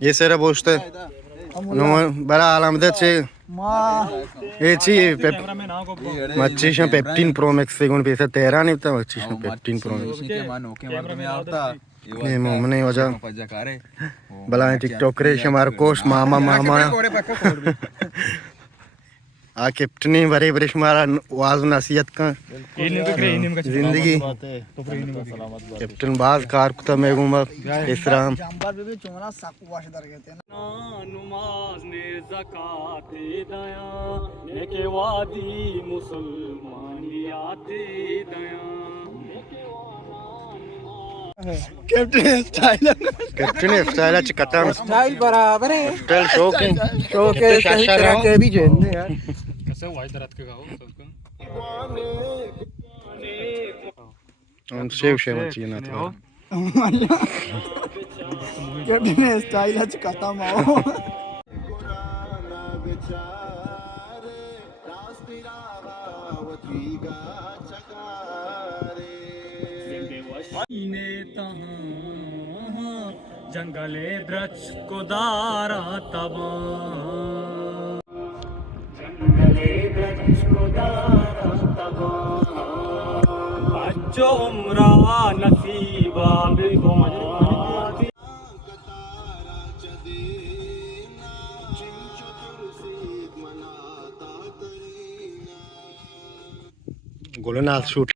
ये sera boşta. Bana alamda çe. Eci machisha 15 Pro Max segun pesa 13 नहीं था machisha 15 Pro Max. ये मोमने वजह बला टिकटॉक रे हमारा कोश मामा आ कैप्टनी बरे बरे हमारा वाज नसीहत का जिंदगी कैप्टन बाज कार कुता मैं घूमा इस्लाम नमाज ने ज़कात दया लेके वादी मुसलमानियात दया कैप्टन स्टाइल अच्छा कटा स्टाइल बराबर है स्टाइल शो के तरह के भी जानते यार कैसे वाइड रात के गाओ सबको on शेव मची ना था कैप्टन स्टाइल अच्छा कटा माओ जंगले ब्रज को दारा तबा जंगले ब्रज को दारा तबा अज्जो उम्रा नसीबा बिगोमाती गोलनाथ शूट